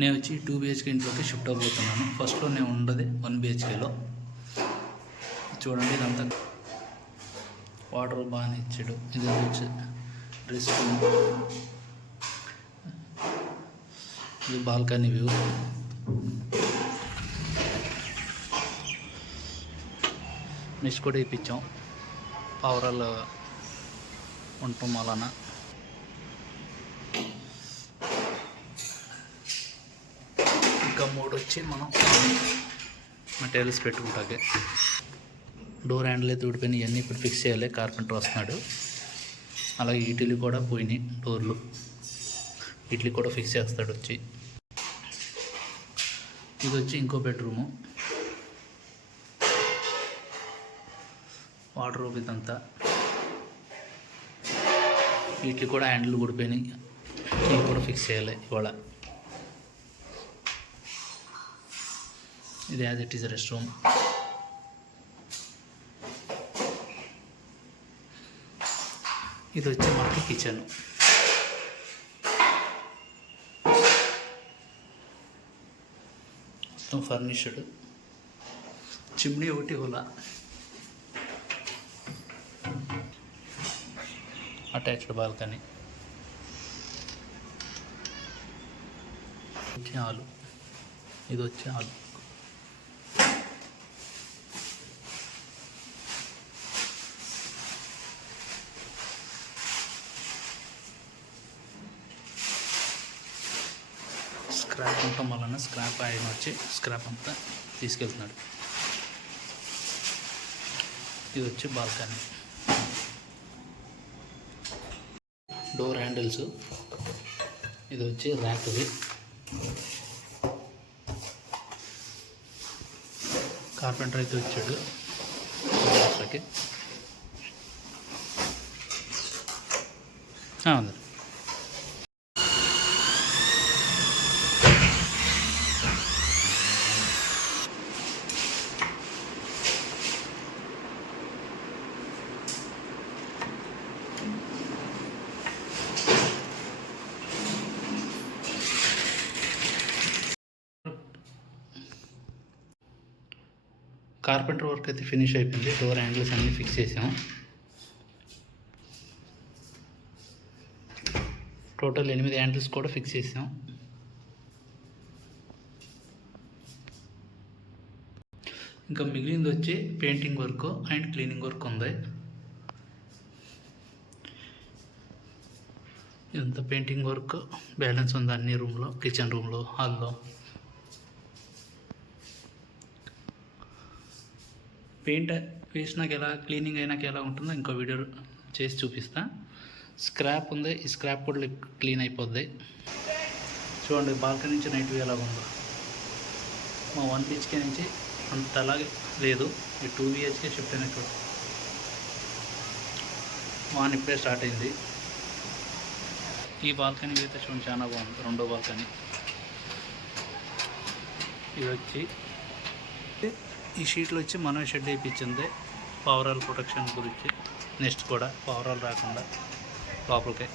నేను వచ్చి 2 BHK ఇంట్లోకి షిఫ్ట్ అవ్వబోతున్నాను. ఫస్ట్లో నేను ఉండేది 1 BHKలో. చూడండి, ఇదంతా వాటర్ బాగానే ఇచ్చాడు. ఇది వచ్చి రెస్ట్ రూమ్, ఇది బాల్కనీ వ్యూ. మెష్ కూడా ఇప్పించాం పవరాల్ ఉండటం వలన. ఇంకా 3 వచ్చి మనం మెటీరియల్స్ పెట్టుకుంటాకే. డోర్ హ్యాండిల్ అయితే ఊడిపోయిన ఇవన్నీ ఇప్పుడు ఫిక్స్ చేయాలి. కార్పెంటర్ వస్తున్నాడు. అలాగే ఇడ్లీ కూడా పోయినాయి, డోర్లు ఇడ్లీ కూడా ఫిక్స్ చేస్తాడు వచ్చి. ఇది వచ్చి ఇంకో బెడ్రూము, వాటర్ రూమ్. ఇదంతా వీటికి కూడా హ్యాండిల్ ఊడిపోయినాయి, ఇవి కూడా ఫిక్స్ చేయాలి ఇవాళ. ఇది as it is rest room. ఇది వచ్చి మనకి కిచెన్. మొత్తం ఫర్నిష్డ్. చిమ్నీ ఒకటి హోలా, అటాచ్డ్ బాల్కనీ. వచ్చి హాలు, ఇది వచ్చి హాలు. స్క్రాప్ ఉండటం వలన స్క్రాప్ ఆయన వచ్చి స్క్రాప్ అంతా తీసుకెళ్తున్నాడు. ఇది వచ్చి బాల్కనీ. Door handles. ఇది వచ్చి ర్యాక్ది. కార్పెంటర్ అయితే వచ్చాడు అసలుకి. ఉంది. కార్పెంటర్ వర్క్ అయితే ఫినిష్ అయిపోయింది. డోర్ హ్యాండిల్స్ అన్నీ ఫిక్స్ చేసాము. టోటల్ 8 హ్యాండిల్స్ కూడా ఫిక్స్ చేసాం. ఇంకా మిగిలింది వచ్చి painting work and cleaning work ఉంది. ఇదంతా పెయింటింగ్ వర్క్ బ్యాలెన్స్ ఉంది అన్ని రూమ్లో, కిచెన్ రూమ్లో, హాల్లో. పెయింట్ వేసినాక ఎలా, క్లీనింగ్ అయినాక ఎలా ఉంటుందో ఇంకో వీడియో చేసి చూపిస్తా. స్క్రాప్ ఉంది, ఈ స్క్రాప్ కూడా క్లీన్ అయిపోద్ది. చూడండి బాల్కనీ నుంచి నైట్ వ్యూ ఎలా ఉందో. మా 1 BHK నుంచి అంత అలాగే లేదు, ఈ 2 BHK షిఫ్ట్ అయినట్టు. వాన్ ఇప్పుడే స్టార్ట్ అయింది. ఈ బాల్కనీ అయితే చూడండి చాలా బాగుంది, రెండో బాల్కనీ. ఇది వచ్చి ఈ షీట్లు వచ్చి మనం షెడ్ వేయించింది పవరాల్ ప్రొటెక్షన్ గురించి. నెక్స్ట్ కూడా పవరాల్ రాకుండా లోపలికి